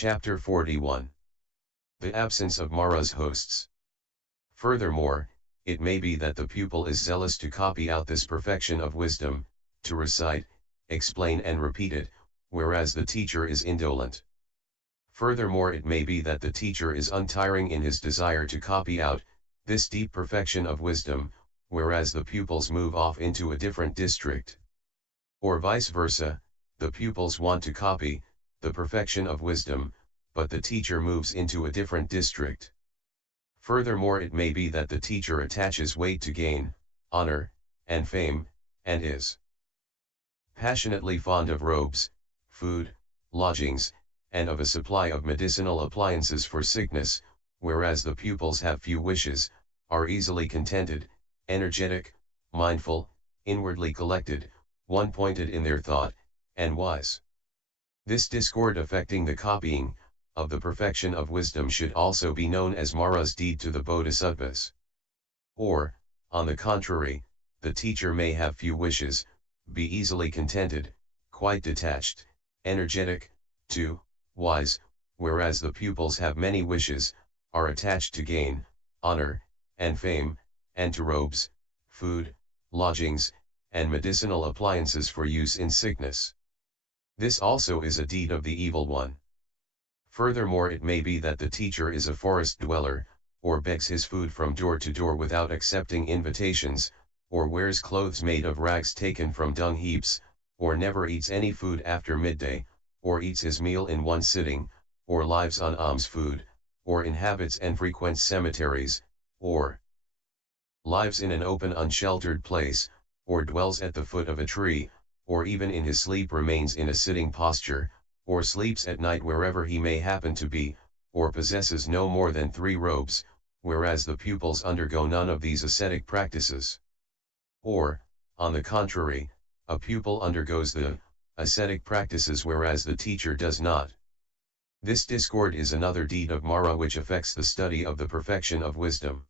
Chapter 41. The absence of Mara's hosts. Furthermore, it may be that the pupil is zealous to copy out this perfection of wisdom, to recite, explain and repeat it, whereas the teacher is indolent. Furthermore, it may be that the teacher is untiring in his desire to copy out this deep perfection of wisdom, whereas the pupils move off into a different district. Or vice versa, the pupils want to copy the perfection of wisdom, but the teacher moves into a different district. Furthermore, it may be that the teacher attaches weight to gain, honor, and fame, and is passionately fond of robes, food, lodgings, and of a supply of medicinal appliances for sickness, whereas the pupils have few wishes, are easily contented, energetic, mindful, inwardly collected, one-pointed in their thought, and wise. This discord affecting the copying of the perfection of wisdom should also be known as Mara's deed to the Bodhisattvas. Or, on the contrary, the teacher may have few wishes, be easily contented, quite detached, energetic, too, wise, whereas the pupils have many wishes, are attached to gain, honor, and fame, and to robes, food, lodgings, and medicinal appliances for use in sickness. This also is a deed of the evil one. Furthermore, it may be that the teacher is a forest dweller, or begs his food from door to door without accepting invitations, or wears clothes made of rags taken from dung heaps, or never eats any food after midday, or eats his meal in one sitting, or lives on alms food, or inhabits and frequents cemeteries, or lives in an open unsheltered place, or dwells at the foot of a tree, or even in his sleep remains in a sitting posture, or sleeps at night wherever he may happen to be, or possesses no more than 3 robes, whereas the pupils undergo none of these ascetic practices. Or, on the contrary, a pupil undergoes the ascetic practices whereas the teacher does not. This discord is another deed of Mara which affects the study of the perfection of wisdom.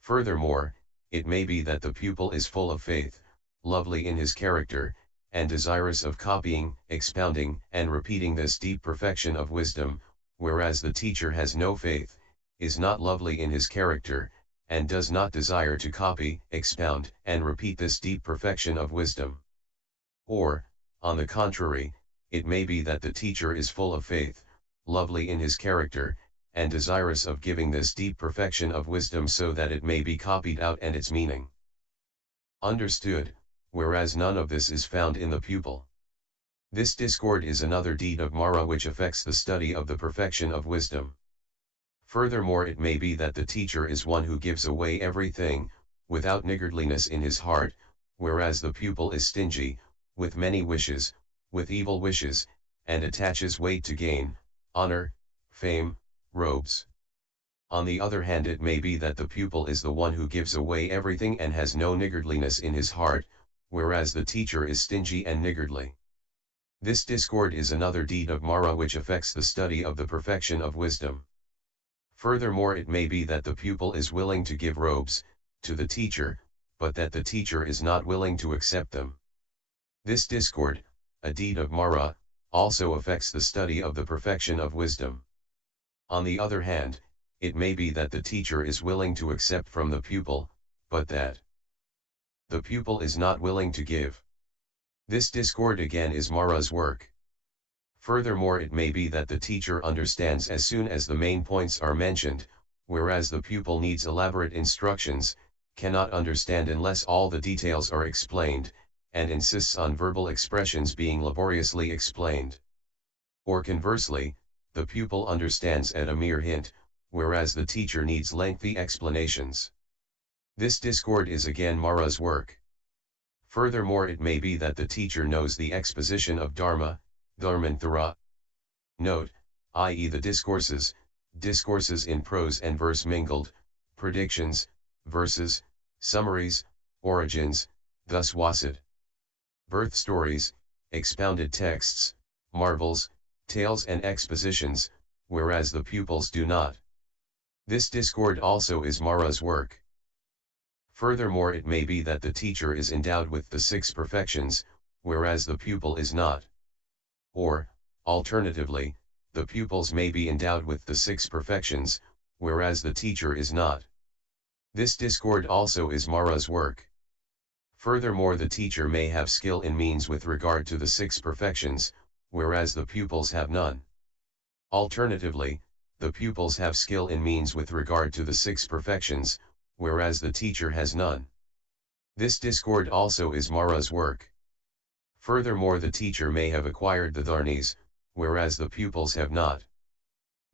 Furthermore, it may be that the pupil is full of faith, lovely in his character, and desirous of copying, expounding, and repeating this deep perfection of wisdom, whereas the teacher has no faith, is not lovely in his character, and does not desire to copy, expound, and repeat this deep perfection of wisdom. Or, on the contrary, it may be that the teacher is full of faith, lovely in his character, and desirous of giving this deep perfection of wisdom so that it may be copied out and its meaning understood, whereas none of this is found in the pupil. This discord is another deed of Mara which affects the study of the perfection of wisdom. Furthermore, it may be that the teacher is one who gives away everything, without niggardliness in his heart, whereas the pupil is stingy, with many wishes, with evil wishes, and attaches weight to gain, honor, fame, robes. On the other hand, it may be that the pupil is the one who gives away everything and has no niggardliness in his heart, whereas the teacher is stingy and niggardly. This discord is another deed of Mara which affects the study of the perfection of wisdom. Furthermore, it may be that the pupil is willing to give robes to the teacher, but that the teacher is not willing to accept them. This discord, a deed of Mara, also affects the study of the perfection of wisdom. On the other hand, it may be that the teacher is willing to accept from the pupil, but that the pupil is not willing to give. This discord again is Mara's work. Furthermore, it may be that the teacher understands as soon as the main points are mentioned, whereas the pupil needs elaborate instructions, cannot understand unless all the details are explained, and insists on verbal expressions being laboriously explained. Or conversely, the pupil understands at a mere hint, whereas the teacher needs lengthy explanations. This discord is again Mara's work. Furthermore, it may be that the teacher knows the exposition of Dharma, Dharmanthara. Note, i.e. the discourses in prose and verse mingled, predictions, verses, summaries, origins, thus wasad. Birth stories, expounded texts, marvels, tales and expositions, whereas the pupils do not. This discord also is Mara's work. Furthermore, it may be that the teacher is endowed with the 6 perfections, whereas the pupil is not. Or, alternatively, the pupils may be endowed with the 6 perfections, whereas the teacher is not. This discord also is Mara's work. Furthermore, the teacher may have skill in means with regard to the 6 perfections, whereas the pupils have none. Alternatively, the pupils have skill in means with regard to the 6 perfections, whereas the teacher has none. This discord also is Mara's work. Furthermore, the teacher may have acquired the dharmas, whereas the pupils have not.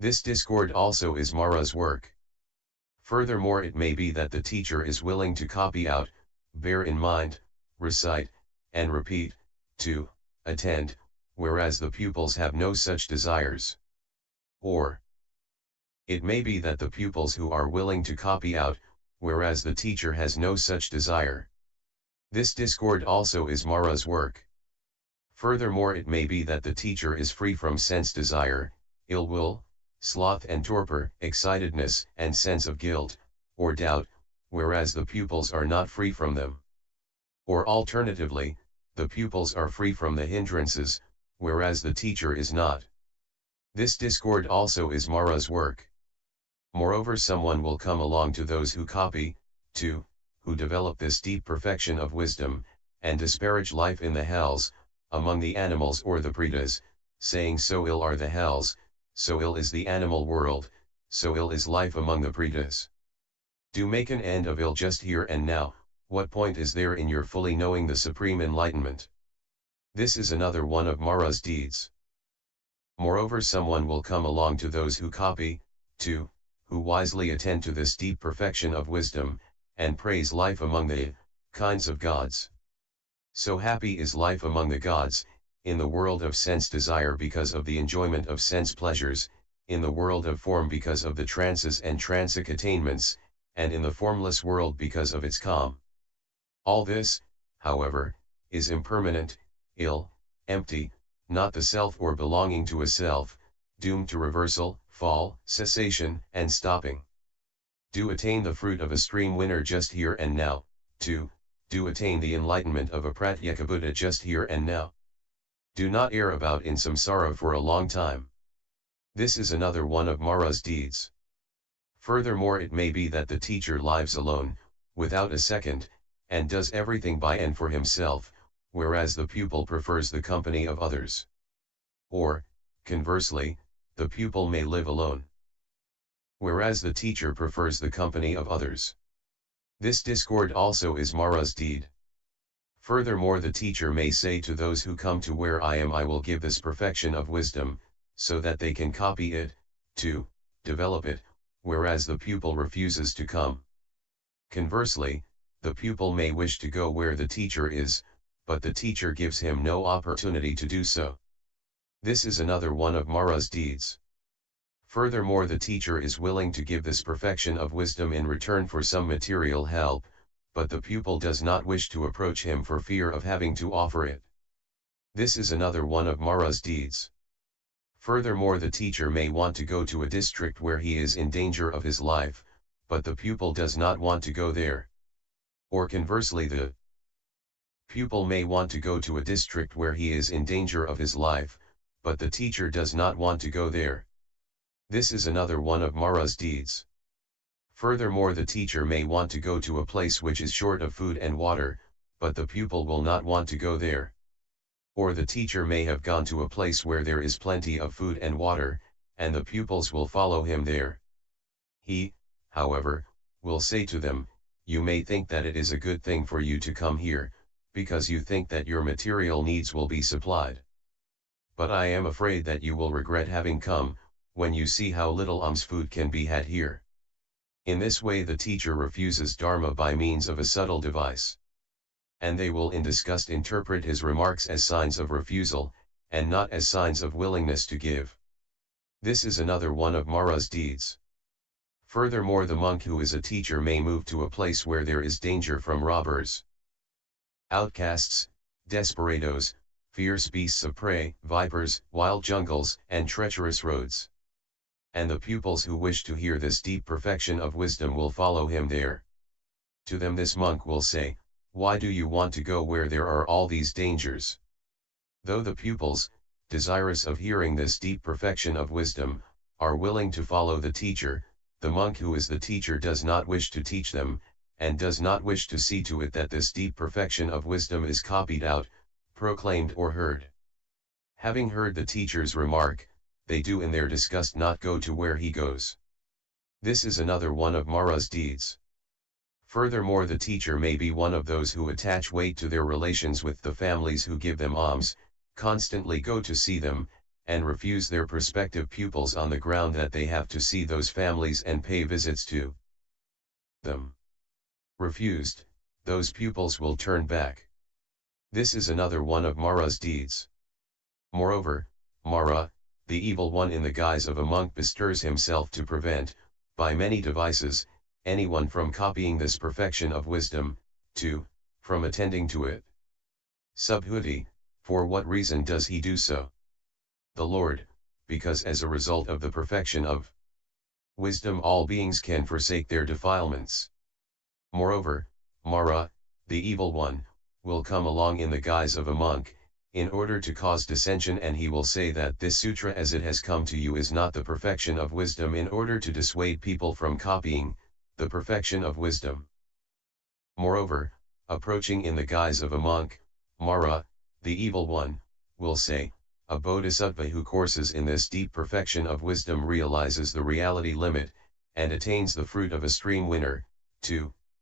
This discord also is Mara's work. Furthermore, it may be that the teacher is willing to copy out, bear in mind, recite, and repeat, to attend, whereas the pupils have no such desires. Or it may be that the pupils who are willing to copy out, whereas the teacher has no such desire. This discord also is Mara's work. Furthermore, it may be that the teacher is free from sense desire, ill will, sloth and torpor, excitedness and sense of guilt, or doubt, whereas the pupils are not free from them. Or alternatively, the pupils are free from the hindrances, whereas the teacher is not. This discord also is Mara's work. Moreover, someone will come along to those who copy, who develop this deep perfection of wisdom, and disparage life in the hells, among the animals or the pretas, saying, so ill are the hells, so ill is the animal world, so ill is life among the pretas. Do make an end of ill just here and now. What point is there in your fully knowing the supreme enlightenment? This is another one of Mara's deeds. Moreover, someone will come along to those who copy, who wisely attend to this deep perfection of wisdom, and praise life among the kinds of gods. So happy is life among the gods, in the world of sense desire because of the enjoyment of sense pleasures, in the world of form because of the trances and transic attainments, and in the formless world because of its calm. All this, however, is impermanent, ill, empty, not the self or belonging to a self, doomed to reversal, fall, cessation, and stopping. Do attain the fruit of a stream winner just here and now, do attain the enlightenment of a Pratyekabuddha just here and now. Do not err about in samsara for a long time. This is another one of Mara's deeds. Furthermore, it may be that the teacher lives alone, without a second, and does everything by and for himself, whereas the pupil prefers the company of others. Or, conversely, the pupil may live alone, whereas the teacher prefers the company of others. This discord also is Mara's deed. Furthermore, the teacher may say to those who come to where I am, I will give this perfection of wisdom, so that they can copy it, develop it, whereas the pupil refuses to come. Conversely, the pupil may wish to go where the teacher is, but the teacher gives him no opportunity to do so. This is another one of Mara's deeds. Furthermore, the teacher is willing to give this perfection of wisdom in return for some material help, but the pupil does not wish to approach him for fear of having to offer it. This is another one of Mara's deeds. Furthermore, the teacher may want to go to a district where he is in danger of his life, but the pupil does not want to go there. Or conversely, the pupil may want to go to a district where he is in danger of his life, but the teacher does not want to go there. This is another one of Mara's deeds. Furthermore, the teacher may want to go to a place which is short of food and water, but the pupil will not want to go there. Or the teacher may have gone to a place where there is plenty of food and water, and the pupils will follow him there. He, however, will say to them, you may think that it is a good thing for you to come here, because you think that your material needs will be supplied. But I am afraid that you will regret having come, when you see how little alms food can be had here. In this way the teacher refuses Dharma by means of a subtle device. And they will in disgust interpret his remarks as signs of refusal, and not as signs of willingness to give. This is another one of Mara's deeds. Furthermore, the monk who is a teacher may move to a place where there is danger from robbers, outcasts, desperados, fierce beasts of prey, vipers, wild jungles, and treacherous roads. And the pupils who wish to hear this deep perfection of wisdom will follow him there. To them this monk will say, why do you want to go where there are all these dangers? Though the pupils, desirous of hearing this deep perfection of wisdom, are willing to follow the teacher. The monk who is the teacher does not wish to teach them, and does not wish to see to it that this deep perfection of wisdom is copied out, proclaimed or heard. Having heard the teacher's remark, they do in their disgust not go to where he goes. This is another one of Mara's deeds. Furthermore, the teacher may be one of those who attach weight to their relations with the families who give them alms, constantly go to see them, and refuse their prospective pupils on the ground that they have to see those families and pay visits to them. Refused, those pupils will turn back. This is another one of Mara's deeds. Moreover, Mara, the evil one in the guise of a monk, bestirs himself to prevent, by many devices, anyone from copying this perfection of wisdom, from attending to it. Subhuti, for what reason does he do so? The Lord, because as a result of the perfection of wisdom all beings can forsake their defilements. Moreover, Mara, the evil one, will come along in the guise of a monk, in order to cause dissension, and he will say that this sutra as it has come to you is not the perfection of wisdom, in order to dissuade people from copying the perfection of wisdom. Moreover, approaching in the guise of a monk, Mara, the evil one, will say, a bodhisattva who courses in this deep perfection of wisdom realizes the reality limit, and attains the fruit of a stream winner,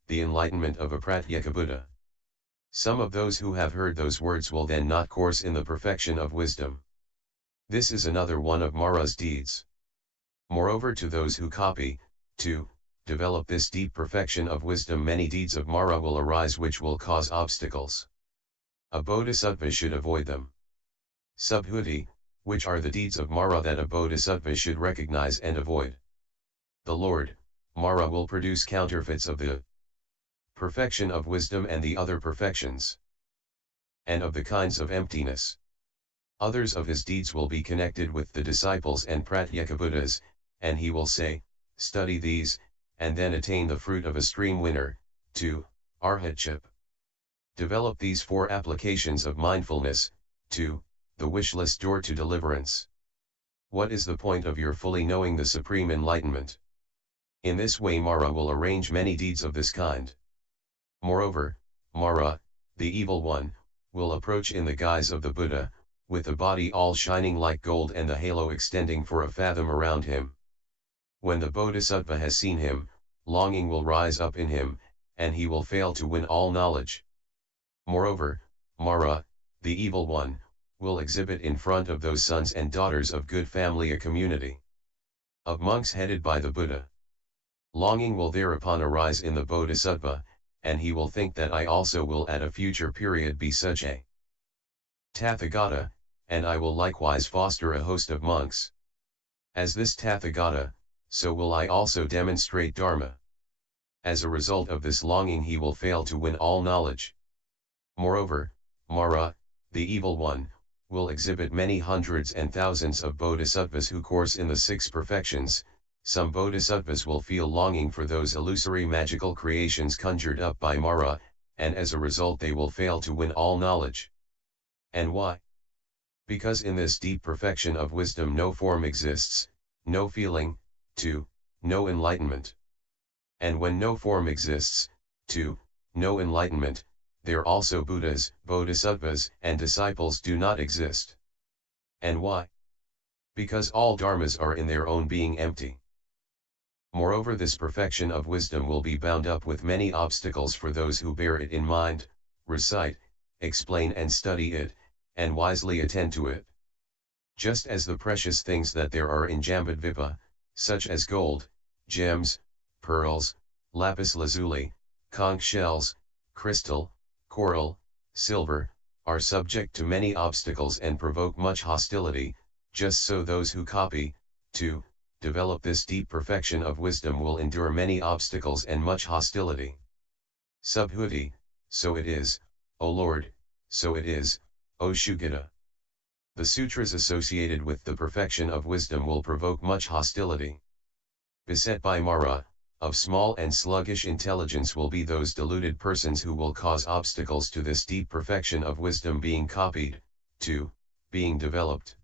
the enlightenment of a Pratyeka Buddha. Some of those who have heard those words will then not course in the perfection of wisdom. This is another one of Mara's deeds. Moreover, to those who copy, develop this deep perfection of wisdom, many deeds of Mara will arise which will cause obstacles. A bodhisattva should avoid them. Subhuti, which are the deeds of Mara that a bodhisattva should recognize and avoid? The Lord, Mara will produce counterfeits of the perfection of wisdom and the other perfections, and of the kinds of emptiness. Others of his deeds will be connected with the disciples and Pratyeka Buddhas, and he will say, study these, and then attain the fruit of a stream winner, arhatship. Develop these four applications of mindfulness, the wishless door to deliverance. What is the point of your fully knowing the supreme enlightenment? In this way Mara will arrange many deeds of this kind. Moreover, Mara, the evil one, will approach in the guise of the Buddha, with the body all shining like gold and the halo extending for a fathom around him. When the bodhisattva has seen him, longing will rise up in him, and he will fail to win all knowledge. Moreover, Mara, the evil one, will exhibit in front of those sons and daughters of good family a community of monks headed by the Buddha. Longing will thereupon arise in the bodhisattva, and he will think that I also will at a future period be such a Tathagata, and I will likewise foster a host of monks. As this Tathagata, so will I also demonstrate Dharma. As a result of this longing he will fail to win all knowledge. Moreover, Mara, the evil one, will exhibit many hundreds and thousands of bodhisattvas who course in the six perfections. Some bodhisattvas will feel longing for those illusory magical creations conjured up by Mara, and as a result they will fail to win all knowledge. And why? Because in this deep perfection of wisdom no form exists, no feeling, no enlightenment. And when no form exists, no enlightenment, there also Buddhas, bodhisattvas, and disciples do not exist. And why? Because all dharmas are in their own being empty. Moreover, this perfection of wisdom will be bound up with many obstacles for those who bear it in mind, recite, explain and study it, and wisely attend to it. Just as the precious things that there are in Jambudvipa, such as gold, gems, pearls, lapis lazuli, conch shells, crystal, coral, silver, are subject to many obstacles and provoke much hostility, just so those who copy, develop this deep perfection of wisdom will endure many obstacles and much hostility. Subhuti, so it is, O Lord, so it is, O Shugita. The sutras associated with the perfection of wisdom will provoke much hostility. Beset by Mara, of small and sluggish intelligence will be those deluded persons who will cause obstacles to this deep perfection of wisdom being copied, being developed.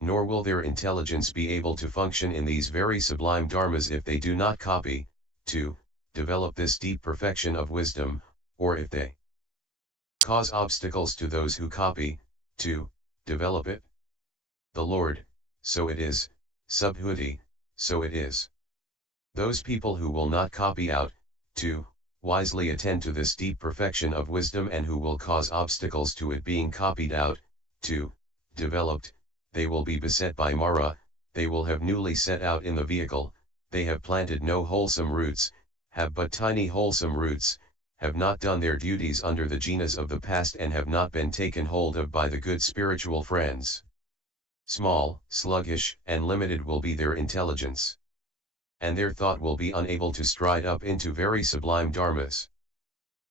Nor will their intelligence be able to function in these very sublime dharmas if they do not copy, to, develop this deep perfection of wisdom, or if they cause obstacles to those who copy, to, develop it. The Lord, so it is, Subhuti, so it is. Those people who will not copy out, to, wisely attend to this deep perfection of wisdom and who will cause obstacles to it being copied out, to, developed, they will be beset by Mara, they will have newly set out in the vehicle, they have planted no wholesome roots, have but tiny wholesome roots, have not done their duties under the jinas of the past and have not been taken hold of by the good spiritual friends. Small, sluggish, and limited will be their intelligence. And their thought will be unable to stride up into very sublime dharmas.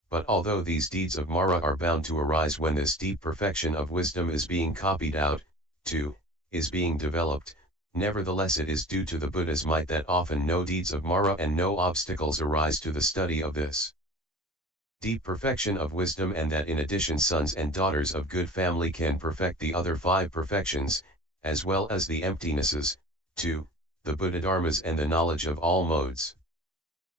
But although these deeds of Mara are bound to arise when this deep perfection of wisdom is being copied out, to, is being developed, nevertheless it is due to the Buddha's might that often no deeds of Mara and no obstacles arise to the study of this deep perfection of wisdom, and that in addition sons and daughters of good family can perfect the other 5 perfections, as well as the emptinesses, to, the Buddha dharmas and the knowledge of all modes.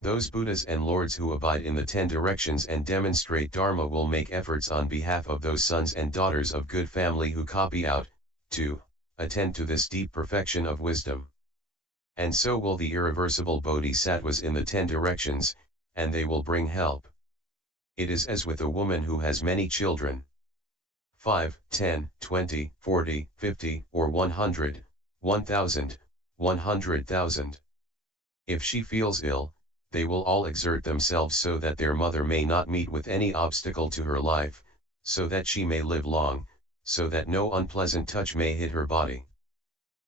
Those Buddhas and Lords who abide in the 10 directions and demonstrate Dharma will make efforts on behalf of those sons and daughters of good family who copy out, to, attend to this deep perfection of wisdom. And so will the irreversible Bodhisattvas in the 10 directions, and they will bring help. It is as with a woman who has many children. 5, 10, 20, 40, 50, or 100, 1,000, 100,000. If she feels ill, they will all exert themselves so that their mother may not meet with any obstacle to her life, so that she may live long, so that no unpleasant touch may hit her body.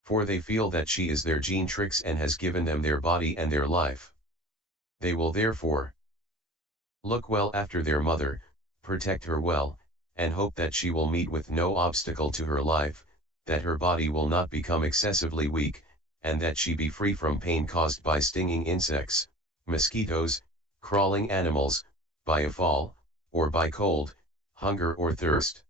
For they feel that she is their gene tricks and has given them their body and their life. They will therefore look well after their mother, protect her well, and hope that she will meet with no obstacle to her life, that her body will not become excessively weak, and that she be free from pain caused by stinging insects, mosquitoes, crawling animals, by a fall, or by cold, hunger or thirst.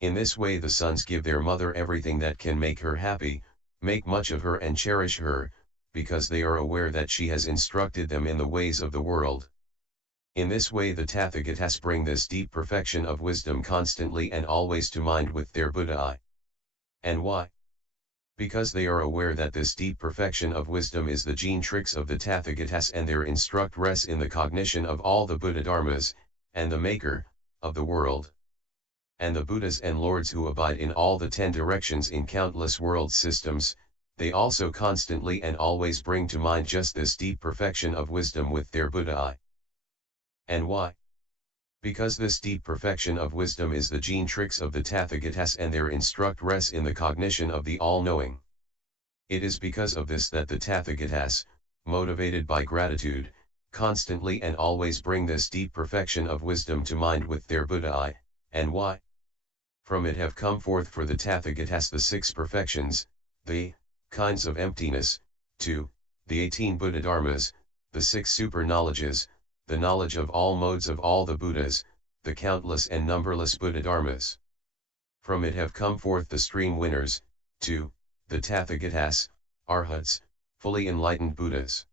In this way the sons give their mother everything that can make her happy, make much of her and cherish her, because they are aware that she has instructed them in the ways of the world. In this way the Tathagatas bring this deep perfection of wisdom constantly and always to mind with their Buddha eye. And why? Because they are aware that this deep perfection of wisdom is the gene tricks of the Tathagatas, and their instruct rests in the cognition of all the Buddha dharmas, and the Maker of the world. And the Buddhas and Lords who abide in all the 10 directions in countless world systems, they also constantly and always bring to mind just this deep perfection of wisdom with their Buddha eye. And why? Because this deep perfection of wisdom is the gene tricks of the Tathagatas, and their instruct rests in the cognition of the all-knowing. It is because of this that the Tathagatas, motivated by gratitude, constantly and always bring this deep perfection of wisdom to mind with their Buddha eye. And why? From it have come forth for the Tathagatas the 6 perfections, the kinds of emptiness, 2, the 18 Buddha dharmas, the 6 super knowledges, the knowledge of all modes of all the Buddhas, the countless and numberless Buddha dharmas. From it have come forth the stream winners, 2, the Tathagatas, Arhats, fully enlightened Buddhas.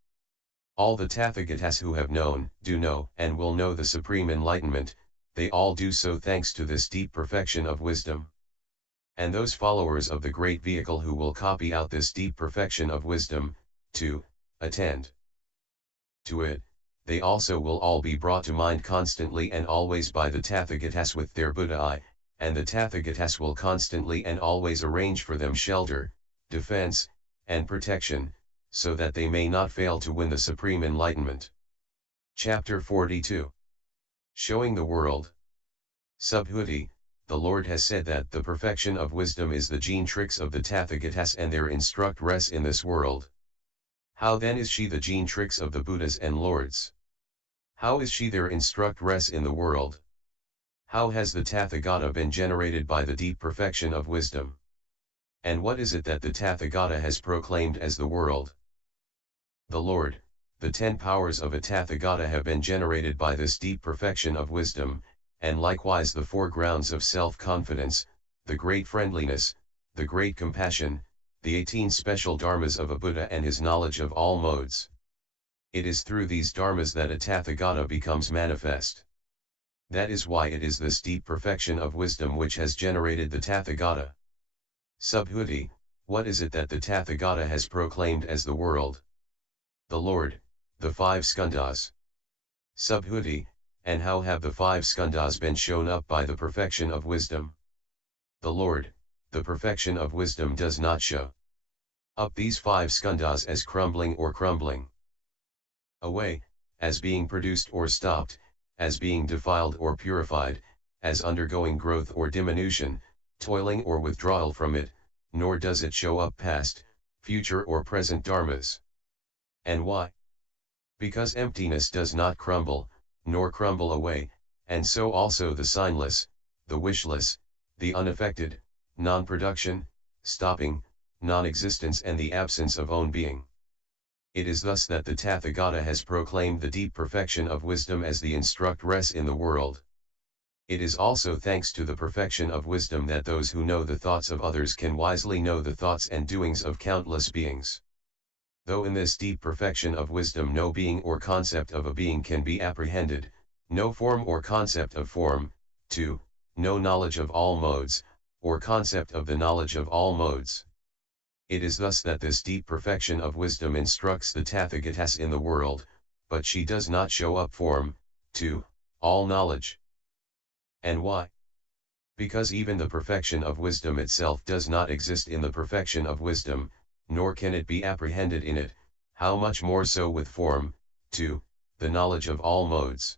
All the Tathagatas who have known, do know, and will know the supreme enlightenment, they all do so thanks to this deep perfection of wisdom. And those followers of the great vehicle who will copy out this deep perfection of wisdom, to attend to it, they also will all be brought to mind constantly and always by the Tathagatas with their Buddha eye, and the Tathagatas will constantly and always arrange for them shelter, defense, and protection, so that they may not fail to win the supreme enlightenment. Chapter 42. Showing the world. Subhuti, the Lord has said that the perfection of wisdom is the gene tricks of the Tathagatas, and their instruct rests in this world. How then is she the gene tricks of the Buddhas and Lords? How is she their instruct rests in the world? How has the Tathagata been generated by the deep perfection of wisdom? And what is it that the Tathagata has proclaimed as the world? The Lord, the 10 powers of a Tathagata have been generated by this deep perfection of wisdom, and likewise the 4 grounds of self-confidence, the great friendliness, the great compassion, the 18 special dharmas of a Buddha and his knowledge of all modes. It is through these dharmas that a Tathagata becomes manifest. That is why it is this deep perfection of wisdom which has generated the Tathagata. Subhuti, what is it that the Tathagata has proclaimed as the world? The Lord, the 5 skandhas. Subhuti, and how have the 5 skandhas been shown up by the perfection of wisdom? The Lord, the perfection of wisdom does not show up these 5 skandhas as crumbling or crumbling away, as being produced or stopped, as being defiled or purified, as undergoing growth or diminution, toiling or withdrawal from it, nor does it show up past, future or present dharmas. And why? Because emptiness does not crumble, nor crumble away, and so also the signless, the wishless, the unaffected, non-production, stopping, non-existence and the absence of own being. It is thus that the Tathagata has proclaimed the deep perfection of wisdom as the instruct res in the world. It is also thanks to the perfection of wisdom that those who know the thoughts of others can wisely know the thoughts and doings of countless beings. Though in this deep perfection of wisdom no being or concept of a being can be apprehended, no form or concept of form, 2, no knowledge of all modes, or concept of the knowledge of all modes. It is thus that this deep perfection of wisdom instructs the Tathagatas in the world, but she does not show up form, 2, all knowledge. And why? Because even the perfection of wisdom itself does not exist in the perfection of wisdom, nor can it be apprehended in it, how much more so with form, 2, the knowledge of all modes.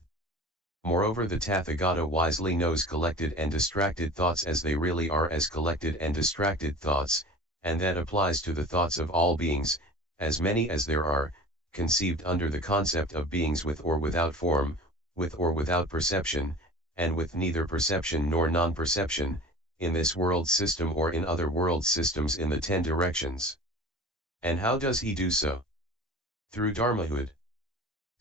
Moreover, the Tathagata wisely knows collected and distracted thoughts as they really are as collected and distracted thoughts, and that applies to the thoughts of all beings, as many as there are, conceived under the concept of beings with or without form, with or without perception, and with neither perception nor non-perception, in this world system or in other world systems in the 10 directions. And how does he do so? Through Dharmahood.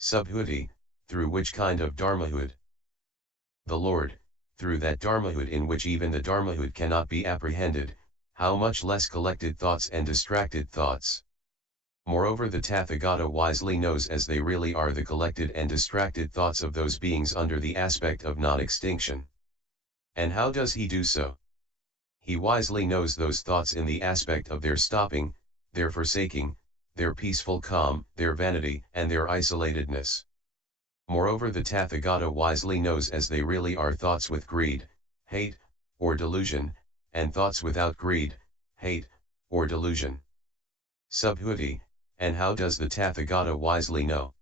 Subhuti, through which kind of Dharmahood? The Lord, through that Dharmahood in which even the Dharmahood cannot be apprehended, how much less collected thoughts and distracted thoughts. Moreover, the Tathagata wisely knows as they really are the collected and distracted thoughts of those beings under the aspect of non-extinction. And how does he do so? He wisely knows those thoughts in the aspect of their stopping, their forsaking, their peaceful calm, their vanity, and their isolatedness. Moreover, the Tathagata wisely knows as they really are thoughts with greed, hate, or delusion, and thoughts without greed, hate, or delusion. Subhuti, and how does the Tathagata wisely know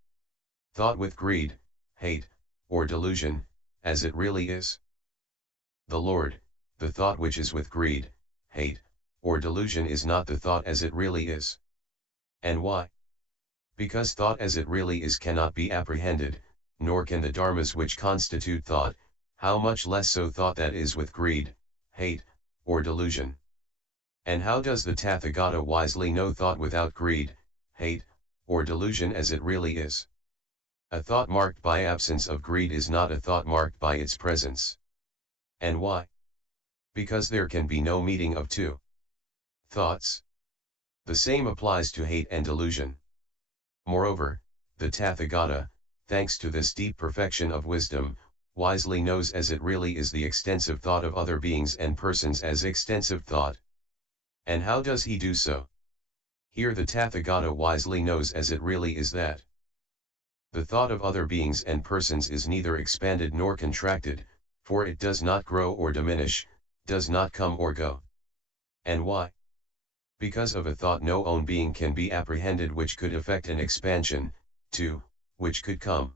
thought with greed, hate, or delusion, as it really is? The Lord, the thought which is with greed, hate, or delusion is not the thought as it really is. And why? Because thought as it really is cannot be apprehended, nor can the dharmas which constitute thought, how much less so thought that is with greed, hate, or delusion. And how does the Tathagata wisely know thought without greed, hate, or delusion as it really is? A thought marked by absence of greed is not a thought marked by its presence. And why? Because there can be no meeting of two thoughts. The same applies to hate and delusion. Moreover, the Tathagata, thanks to this deep perfection of wisdom, wisely knows as it really is the extensive thought of other beings and persons as extensive thought. And how does he do so? Here the Tathagata wisely knows as it really is that the thought of other beings and persons is neither expanded nor contracted, for it does not grow or diminish, does not come or go. And why? Because of a thought no own being can be apprehended which could effect an expansion, too, which could come.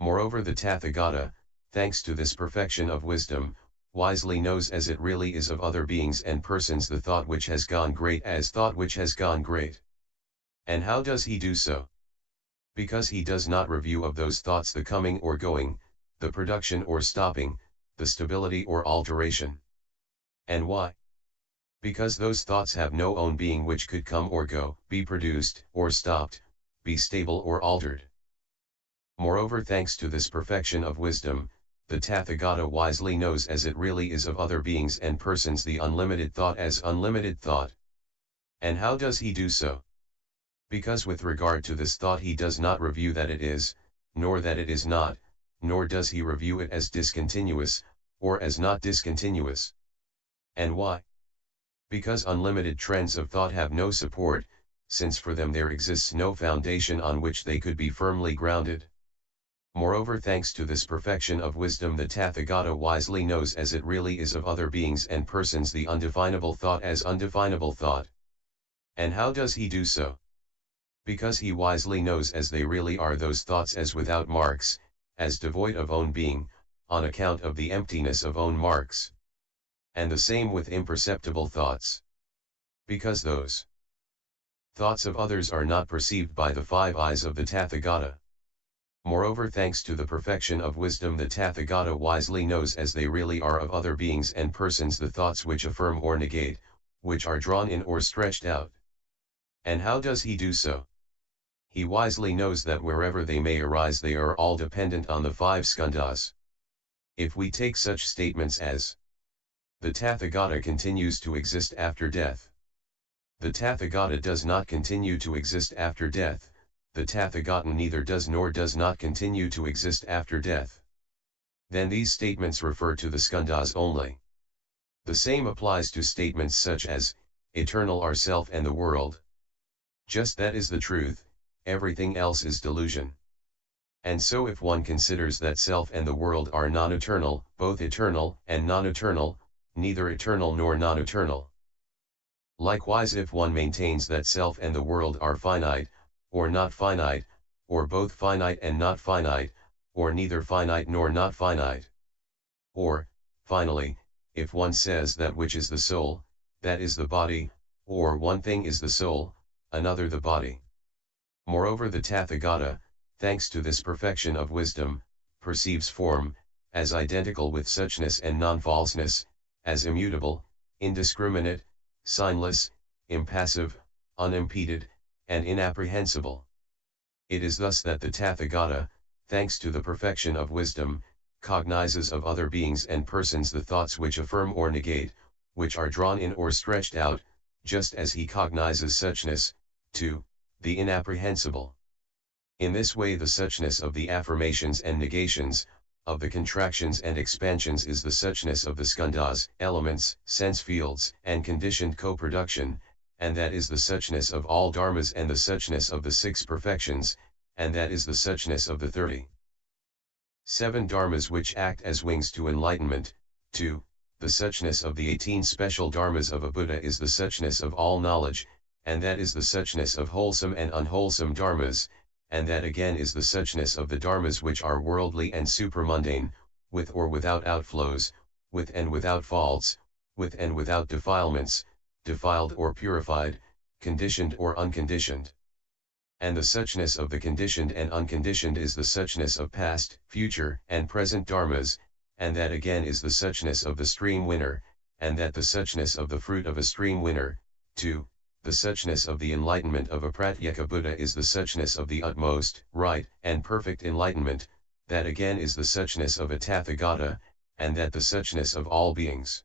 Moreover, the Tathagata, thanks to this perfection of wisdom, wisely knows as it really is of other beings and persons the thought which has gone great as thought which has gone great. And how does he do so? Because he does not review of those thoughts the coming or going, the production or stopping, the stability or alteration. And why? Because those thoughts have no own being which could come or go, be produced or stopped, be stable or altered. Moreover, thanks to this perfection of wisdom, the Tathagata wisely knows as it really is of other beings and persons the unlimited thought as unlimited thought. And how does he do so? Because with regard to this thought he does not review that it is, nor that it is not, nor does he review it as discontinuous, or as not discontinuous. And why? Because unlimited trends of thought have no support, since for them there exists no foundation on which they could be firmly grounded. Moreover, thanks to this perfection of wisdom, the Tathagata wisely knows as it really is of other beings and persons the undefinable thought as undefinable thought. And how does he do so? Because he wisely knows as they really are those thoughts as without marks, as devoid of own being, on account of the emptiness of own marks. And the same with imperceptible thoughts. Because those thoughts of others are not perceived by the five eyes of the Tathagata. Moreover, thanks to the perfection of wisdom, the Tathagata wisely knows as they really are of other beings and persons the thoughts which affirm or negate, which are drawn in or stretched out. And how does he do so? He wisely knows that wherever they may arise they are all dependent on the five skandhas. If we take such statements as the Tathagata continues to exist after death. The Tathagata does not continue to exist after death, the Tathagata neither does nor does not continue to exist after death. Then these statements refer to the skandhas only. The same applies to statements such as, eternal are self and the world. Just that is the truth, everything else is delusion. And so if one considers that self and the world are non-eternal, both eternal and non-eternal, neither eternal nor non-eternal. Likewise, if one maintains that self and the world are finite, or not finite, or both finite and not finite, or neither finite nor not finite. Or, finally, if one says that which is the soul, that is the body, or one thing is the soul, another the body. Moreover, the Tathagata, thanks to this perfection of wisdom, perceives form, as identical with suchness and non-falseness, as immutable, indiscriminate, signless, impassive, unimpeded, and inapprehensible. It is thus that the Tathagata, thanks to the perfection of wisdom, cognizes of other beings and persons the thoughts which affirm or negate, which are drawn in or stretched out, just as he cognizes suchness, too, the inapprehensible. In this way the suchness of the affirmations and negations, of the contractions and expansions is the suchness of the skandhas, elements, sense fields, and conditioned co-production, and that is the suchness of all dharmas and the suchness of the six perfections, and that is the suchness of the 37 dharmas which act as wings to enlightenment. 2. The suchness of the 18 special dharmas of a Buddha is the suchness of all knowledge, and that is the suchness of wholesome and unwholesome dharmas, and that again is the suchness of the dharmas which are worldly and supramundane, with or without outflows, with and without faults, with and without defilements, defiled or purified, conditioned or unconditioned. And the suchness of the conditioned and unconditioned is the suchness of past, future, and present dharmas, and that again is the suchness of the stream winner, and that the suchness of the fruit of a stream winner. 2. The suchness of the enlightenment of a Pratyeka Buddha is the suchness of the utmost, right, and perfect enlightenment, that again is the suchness of a Tathagata, and that the suchness of all beings.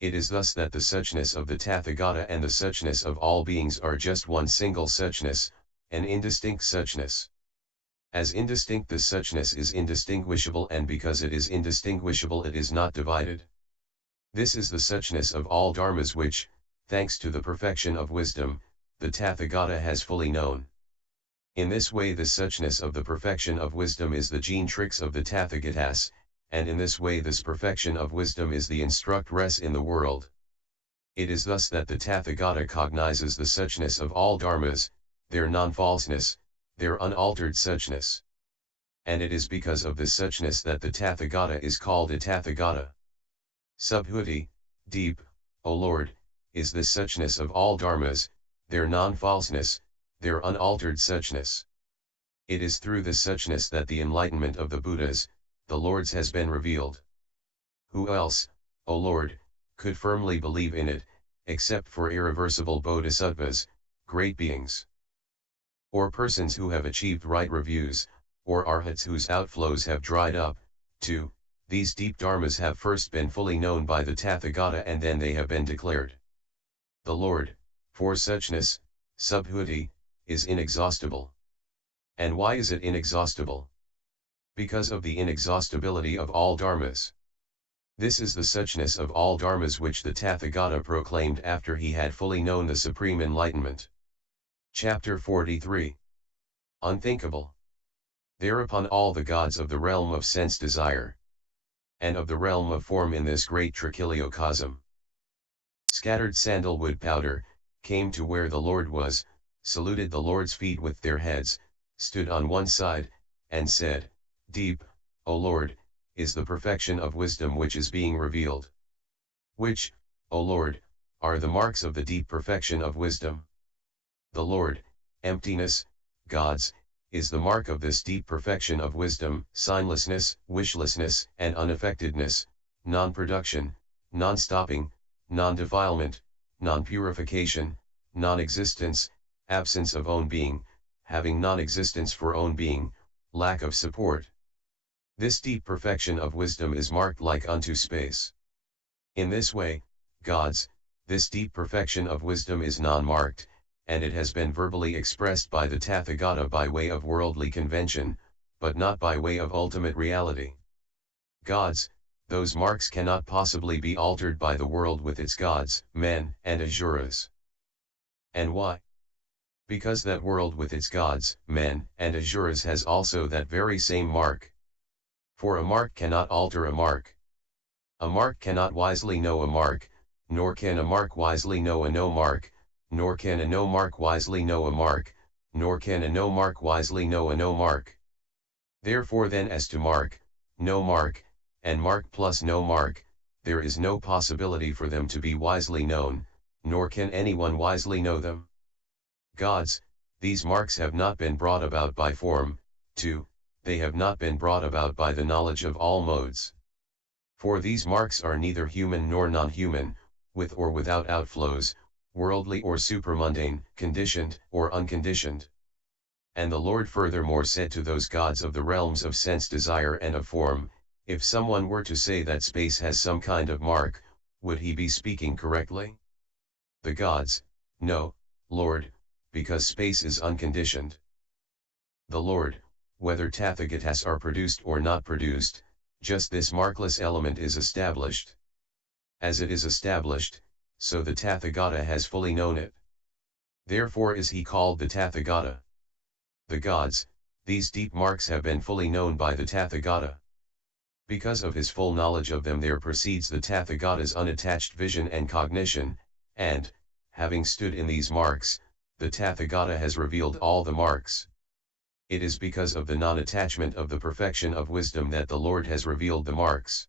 It is thus that the suchness of the Tathagata and the suchness of all beings are just one single suchness, an indistinct suchness. As indistinct, this suchness is indistinguishable, and because it is indistinguishable it is not divided. This is the suchness of all dharmas which, thanks to the perfection of wisdom, the Tathagata has fully known. In this way the suchness of the perfection of wisdom is the gene-trix of the Tathagatas, and in this way this perfection of wisdom is the instruct-res in the world. It is thus that the Tathagata cognizes the suchness of all dharmas, their non-falseness, their unaltered suchness. And it is because of this suchness that the Tathagata is called a Tathagata. Subhuti, deep, O Lord, is this suchness of all dharmas, their non-falseness, their unaltered suchness. It is through this suchness that the enlightenment of the Buddhas, the Lords, has been revealed. Who else, O Lord, could firmly believe in it, except for irreversible bodhisattvas, great beings? Or persons who have achieved right reviews, or arhats whose outflows have dried up, 2. These deep dharmas have first been fully known by the Tathagata and then they have been declared. The Lord, for suchness, subhuti, is inexhaustible. And why is it inexhaustible? Because of the inexhaustibility of all dharmas. This is the suchness of all dharmas which the Tathagata proclaimed after he had fully known the Supreme Enlightenment. Chapter 43. Unthinkable. Thereupon all the gods of the realm of sense desire, and of the realm of form in this great trichiliocosm, scattered sandalwood powder, came to where the Lord was, saluted the Lord's feet with their heads, stood on one side, and said, Deep, O Lord, is the perfection of wisdom which is being revealed. Which, O Lord, are the marks of the deep perfection of wisdom? The Lord, emptiness, gods, is the mark of this deep perfection of wisdom, signlessness, wishlessness, and unaffectedness, non-production, non-stopping, non-defilement, non-purification, non-existence, absence of own being, having non-existence for own being, lack of support. This deep perfection of wisdom is marked like unto space. In this way, gods, this deep perfection of wisdom is non-marked, and it has been verbally expressed by the Tathagata by way of worldly convention, but not by way of ultimate reality. Gods, those marks cannot possibly be altered by the world with its gods, men, and asuras. And why? Because that world with its gods, men, and asuras has also that very same mark. For a mark cannot alter a mark. A mark cannot wisely know a mark, nor can a mark wisely know a no mark, nor can a no mark wisely know a mark, nor can a no mark wisely know a no mark. Therefore then as to mark, no mark, and mark plus no mark, there is no possibility for them to be wisely known, nor can anyone wisely know them. Gods, these marks have not been brought about by form. 2. They have not been brought about by the knowledge of all modes. For these marks are neither human nor non-human, with or without outflows, worldly or supramundane, conditioned or unconditioned. And the Lord furthermore said to those gods of the realms of sense desire and of form, if someone were to say that space has some kind of mark, would he be speaking correctly? The gods, no, Lord, because space is unconditioned. The Lord, whether Tathagatas are produced or not produced, just this markless element is established. As it is established, so the Tathagata has fully known it. Therefore is he called the Tathagata. The gods, these deep marks have been fully known by the Tathagata. Because of his full knowledge of them there proceeds the Tathagata's unattached vision and cognition, and, having stood in these marks, the Tathagata has revealed all the marks. It is because of the non-attachment of the perfection of wisdom that the Lord has revealed the marks.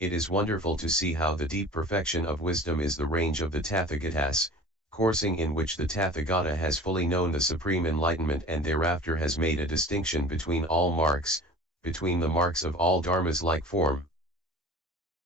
It is wonderful to see how the deep perfection of wisdom is the range of the Tathagatas, coursing in which the Tathagata has fully known the Supreme Enlightenment and thereafter has made a distinction between all marks, between the marks of all dharmas like form.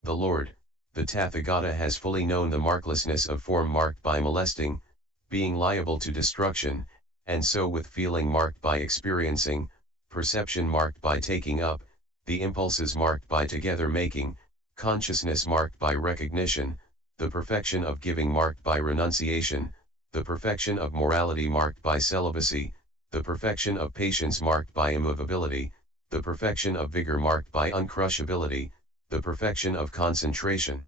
The Lord, the Tathagata has fully known the marklessness of form marked by molesting, being liable to destruction, and so with feeling marked by experiencing, perception marked by taking up, the impulses marked by together making, consciousness marked by recognition, the perfection of giving marked by renunciation, the perfection of morality marked by celibacy, the perfection of patience marked by immovability, the perfection of vigor marked by uncrushability, the perfection of concentration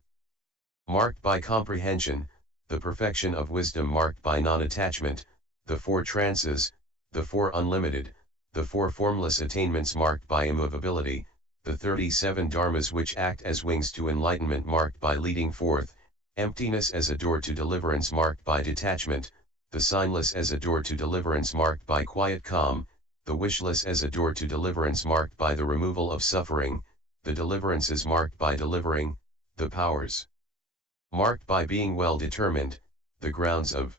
marked by comprehension, the perfection of wisdom marked by non-attachment, the 4 trances, the 4 unlimited, the 4 formless attainments marked by immovability, the 37 dharmas which act as wings to enlightenment marked by leading forth, emptiness as a door to deliverance marked by detachment, the signless as a door to deliverance marked by quiet calm, the wishless as a door to deliverance marked by the removal of suffering, the deliverances marked by delivering, the powers marked by being well determined, the grounds of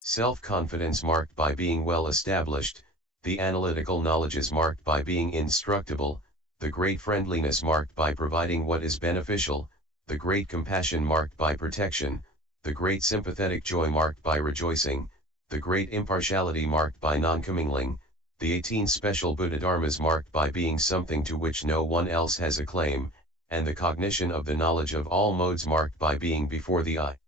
self-confidence marked by being well established, the analytical knowledges marked by being instructible, the great friendliness marked by providing what is beneficial, the great compassion marked by protection, the great sympathetic joy marked by rejoicing, the great impartiality marked by non-commingling, The 18 special Buddha Dharmas marked by being something to which no one else has a claim, and the cognition of the knowledge of all modes marked by being before the eye.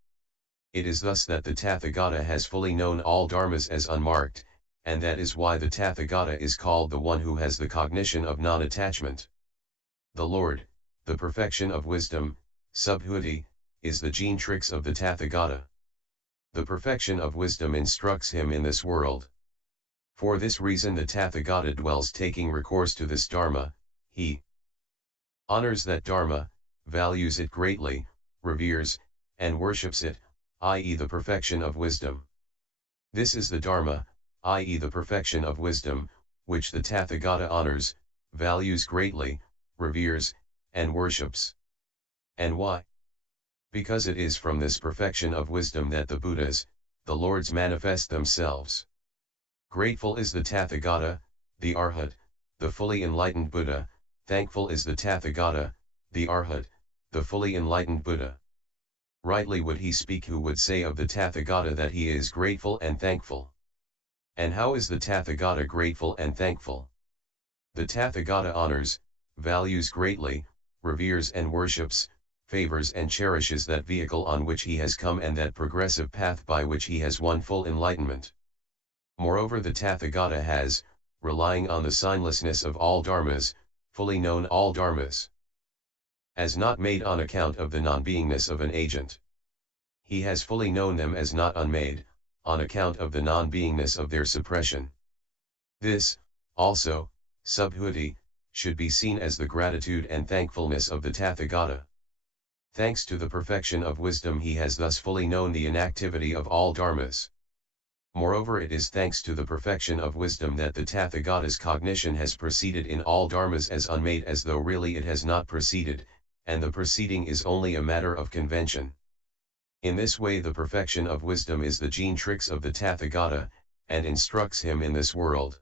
It is thus that the Tathagata has fully known all dharmas as unmarked, and that is why the Tathagata is called the one who has the cognition of non-attachment. The Lord, the perfection of wisdom, Subhuti, is the gene-trix of the Tathagata. The perfection of wisdom instructs him in this world. For this reason the Tathagata dwells taking recourse to this Dharma, he honors that Dharma, values it greatly, reveres, and worships it, i.e. the perfection of wisdom. This is the Dharma, i.e. the perfection of wisdom, which the Tathagata honors, values greatly, reveres, and worships. And why? Because it is from this perfection of wisdom that the Buddhas, the Lords, manifest themselves. Grateful is the Tathagata, the Arhat, the fully enlightened Buddha, thankful is the Tathagata, the Arhat, the fully enlightened Buddha. Rightly would he speak who would say of the Tathagata that he is grateful and thankful. And how is the Tathagata grateful and thankful? The Tathagata honors, values greatly, reveres and worships, favors and cherishes that vehicle on which he has come and that progressive path by which he has won full enlightenment. Moreover, the Tathagata has, relying on the signlessness of all dharmas, fully known all dharmas as not made on account of the non-beingness of an agent. He has fully known them as not unmade, on account of the non-beingness of their suppression. This, also, Subhuti, should be seen as the gratitude and thankfulness of the Tathagata. Thanks to the perfection of wisdom he has thus fully known the inactivity of all dharmas. Moreover, it is thanks to the perfection of wisdom that the Tathagata's cognition has proceeded in all dharmas as unmade as though really it has not proceeded, and the proceeding is only a matter of convention. In this way the perfection of wisdom is the gene-trix of the Tathagata, and instructs him in this world.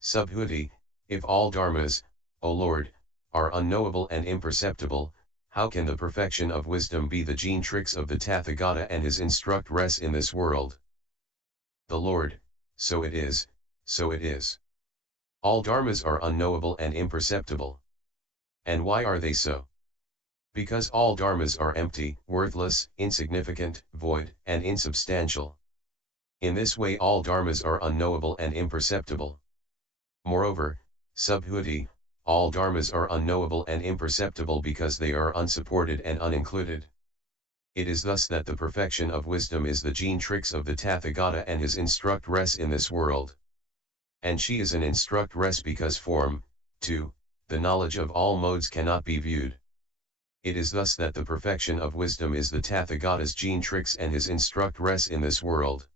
Subhuti, if all dharmas, O Lord, are unknowable and imperceptible, how can the perfection of wisdom be the gene-trix of the Tathagata and his instruct-res in this world? The Lord, so it is, so it is. All dharmas are unknowable and imperceptible. And why are they so? Because all dharmas are empty, worthless, insignificant, void, and insubstantial. In this way all dharmas are unknowable and imperceptible. Moreover, Subhuti, all dharmas are unknowable and imperceptible because they are unsupported and unincluded. It is thus that the perfection of wisdom is the gene-trix of the Tathagata and his instruct-res in this world. And she is an instruct-res because form, too, the knowledge of all modes cannot be viewed. It is thus that the perfection of wisdom is the Tathagata's gene-trix and his instruct-res in this world.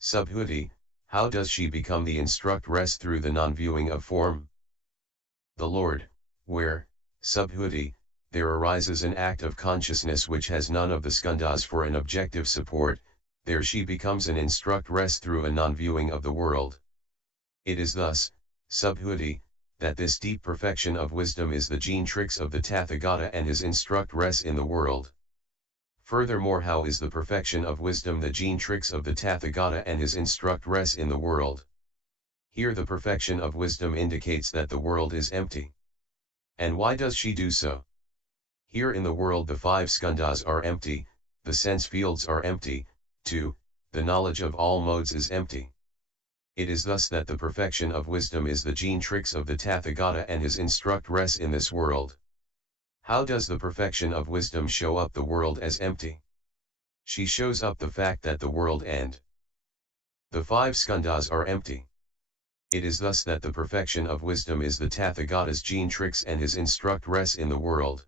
Subhuti, how does she become the instruct-res through the non-viewing of form? The Lord, where, Subhuti, there arises an act of consciousness which has none of the skandhas for an objective support, there she becomes an instruct-res through a non-viewing of the world. It is thus, Subhuti, that this deep perfection of wisdom is the gene-trix of the Tathagata and his instruct-res in the world. Furthermore, how is the perfection of wisdom the gene-trix of the Tathagata and his instruct-res in the world? Here the perfection of wisdom indicates that the world is empty. And why does she do so? Here in the world the 5 skandhas are empty, the sense fields are empty, too, the knowledge of all modes is empty. It is thus that the perfection of wisdom is the gene-trix of the Tathagata and his instruct-res in this world. How does the perfection of wisdom show up the world as empty? She shows up the fact that the world and the 5 skandhas are empty. It is thus that the perfection of wisdom is the Tathagata's gene-trix and his instruct-res in the world.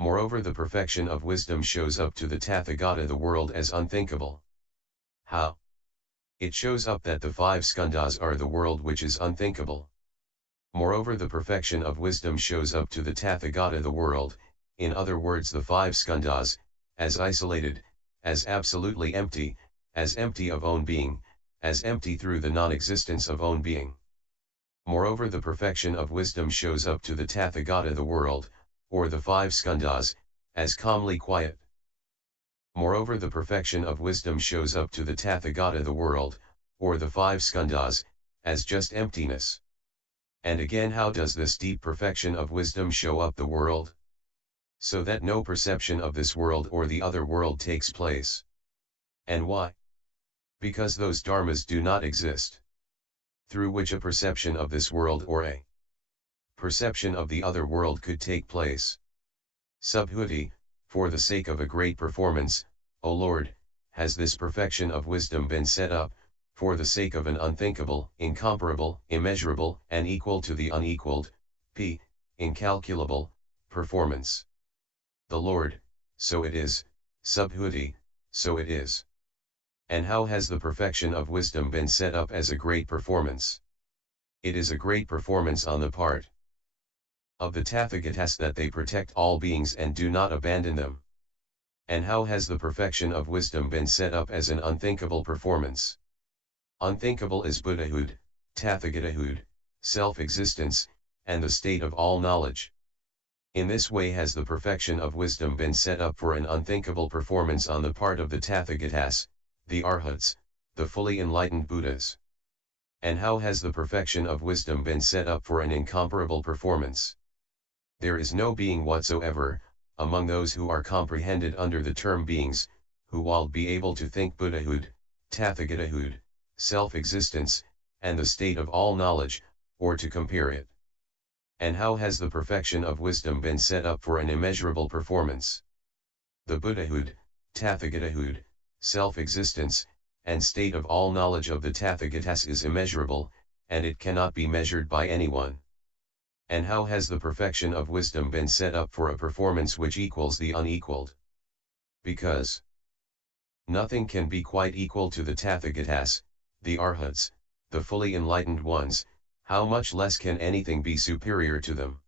Moreover, the perfection of wisdom shows up to the Tathagata the world as unthinkable. How? It shows up that the 5 skandhas are the world which is unthinkable. Moreover, the perfection of wisdom shows up to the Tathagata the world, in other words the 5 skandhas, as isolated, as absolutely empty, as empty of own being, as empty through the non-existence of own being. Moreover, the perfection of wisdom shows up to the Tathagata the world, or the 5 skandhas, as calmly quiet. Moreover, the perfection of wisdom shows up to the Tathagata the world, or the 5 skandhas, as just emptiness. And again, how does this deep perfection of wisdom show up the world? So that no perception of this world or the other world takes place. And why? Because those dharmas do not exist, through which a perception of this world or a perception of the other world could take place. Subhuti, for the sake of a great performance, O Lord, has this perfection of wisdom been set up, for the sake of an unthinkable, incomparable, immeasurable, and equal to the unequaled, incalculable, performance. The Lord, so it is, Subhuti, so it is. And how has the perfection of wisdom been set up as a great performance? It is a great performance on the part of the Tathagatas that they protect all beings and do not abandon them. And how has the perfection of wisdom been set up as an unthinkable performance? Unthinkable is Buddhahood, Tathagatahood, self-existence, and the state of all knowledge. In this way has the perfection of wisdom been set up for an unthinkable performance on the part of the Tathagatas, the Arhats, the fully enlightened Buddhas. And how has the perfection of wisdom been set up for an incomparable performance? There is no being whatsoever, among those who are comprehended under the term beings, who will be able to think Buddhahood, Tathagatahood, self-existence, and the state of all knowledge, or to compare it. And how has the perfection of wisdom been set up for an immeasurable performance? The Buddhahood, Tathagatahood, self-existence, and state of all knowledge of the Tathagatas is immeasurable, and it cannot be measured by anyone. And how has the perfection of wisdom been set up for a performance which equals the unequaled? Because nothing can be quite equal to the Tathagatas, the Arhats, the fully enlightened ones, how much less can anything be superior to them?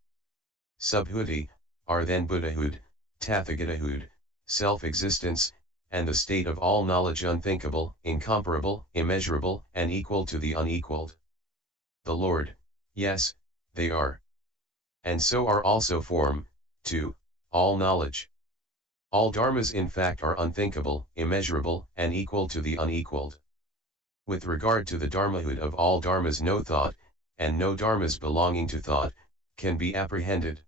Subhuti, are then Buddhahood, Tathagatahood, self-existence, and the state of all knowledge unthinkable, incomparable, immeasurable, and equal to the unequaled? The Lord, yes, they are. And so are also form, too, all knowledge. All dharmas in fact are unthinkable, immeasurable, and equal to the unequaled. With regard to the dharmahood of all dharmas, no thought, and no dharmas belonging to thought, can be apprehended.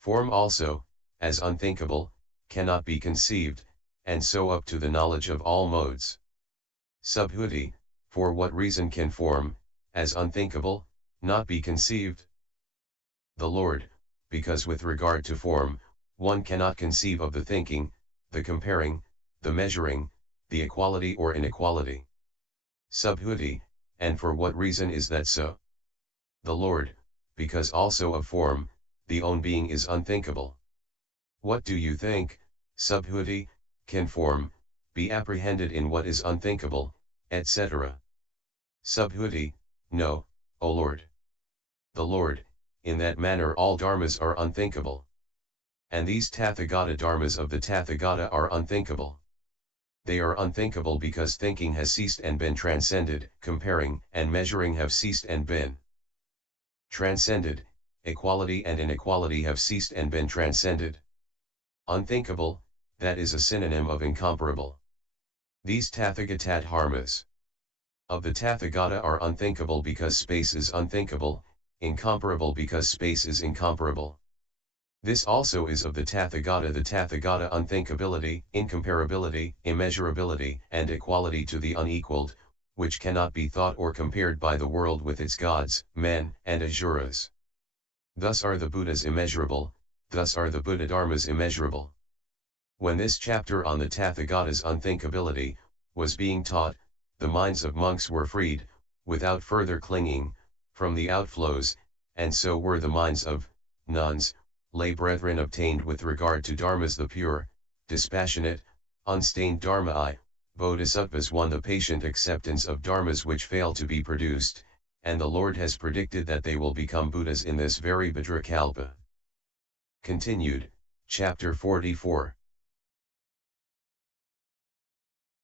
Form also, as unthinkable, cannot be conceived, and so up to the knowledge of all modes. Subhuti, for what reason can form, as unthinkable, not be conceived? The Lord, because with regard to form, one cannot conceive of the thinking, the comparing, the measuring, the equality or inequality. Subhuti, and for what reason is that so? The Lord, because also of form, the own being is unthinkable. What do you think, Subhuti, can form, be apprehended in what is unthinkable, etc.? Subhuti, no, O Lord. The Lord, in that manner all dharmas are unthinkable. And these Tathagata dharmas of the Tathagata are unthinkable. They are unthinkable because thinking has ceased and been transcended, comparing and measuring have ceased and been transcended, equality and inequality have ceased and been transcended. Unthinkable, that is a synonym of incomparable. These Tathagata dharmas of the Tathagata are unthinkable because space is unthinkable, incomparable because space is incomparable. This also is of the Tathagata unthinkability, incomparability, immeasurability, and equality to the unequaled, which cannot be thought or compared by the world with its gods, men, and asuras. Thus are the Buddhas immeasurable, thus are the Buddha dharmas immeasurable. When this chapter on the Tathagata's unthinkability was being taught, the minds of monks were freed, without further clinging, from the outflows, and so were the minds of nuns, lay brethren obtained with regard to dharmas the pure, dispassionate, unstained dharma. Bodhisattvas won the patient acceptance of dharmas which fail to be produced, and the Lord has predicted that they will become Buddhas in this very Bhadrakalpa. Continued, Chapter 44.